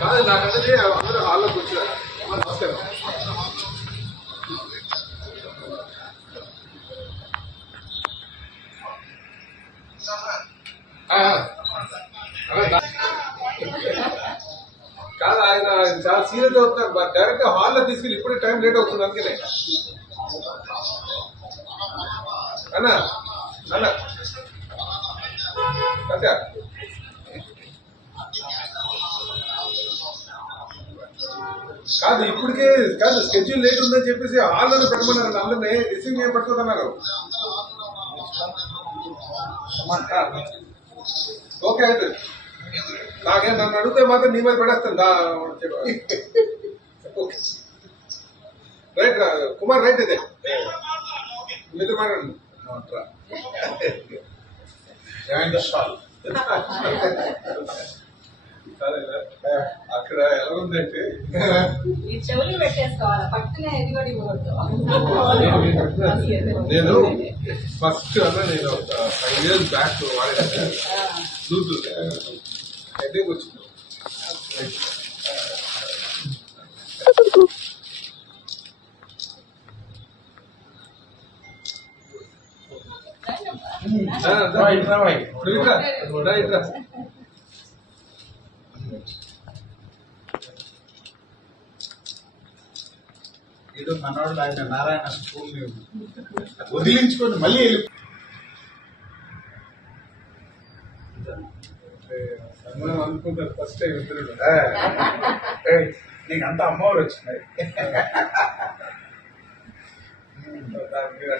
కాదు నాకంటే అందరూ హాల్లో కూర్చున్నారు. నమస్కారం. కాదు ఆయన చాలా సీరియస్ అవుతున్నారు. డైరెక్ట్ హాల్లో తీసుకెళ్ళి ఇప్పుడే టైం లేట్ అవుతుంది అందుకనే. అన్నా అన్నా సత్య కాదు ఇప్పటికే కాదు స్కెడ్యూల్ లేట్ ఉందని చెప్పేసి హాల్లోనే పెట్టమన్నారు. అందరినీ రిసీవ్ చేయబడుతుంది అన్నారు. ఓకే అయితే నాకే నన్ను అడిగితే మాత్రం నీ మీద పడేస్తాను. రైట్ కుమార్ రైట్ ఇదే మీతో మాట్లాడండి. అక్కడ ఎలా ఉందంటే చెవులు పెట్టేసుకోవాలి పక్కనే ఎదిగొడి నేను ఫస్ట్ అన్నా నేను ఒక 5 years బ్యాక్ వాడాను బ్లూటూత్ హెడ్ఏక్ వచ్చింది. ఏదో మనవాళ్ళు ఆయన నారాయణ స్కూల్ వదిలించుకొని మళ్ళీ అనుకుంటారు ఫస్ట్ టైం ఇద్దరు నీకు అంతా అమ్మవారు వచ్చినాయి. దాని మీద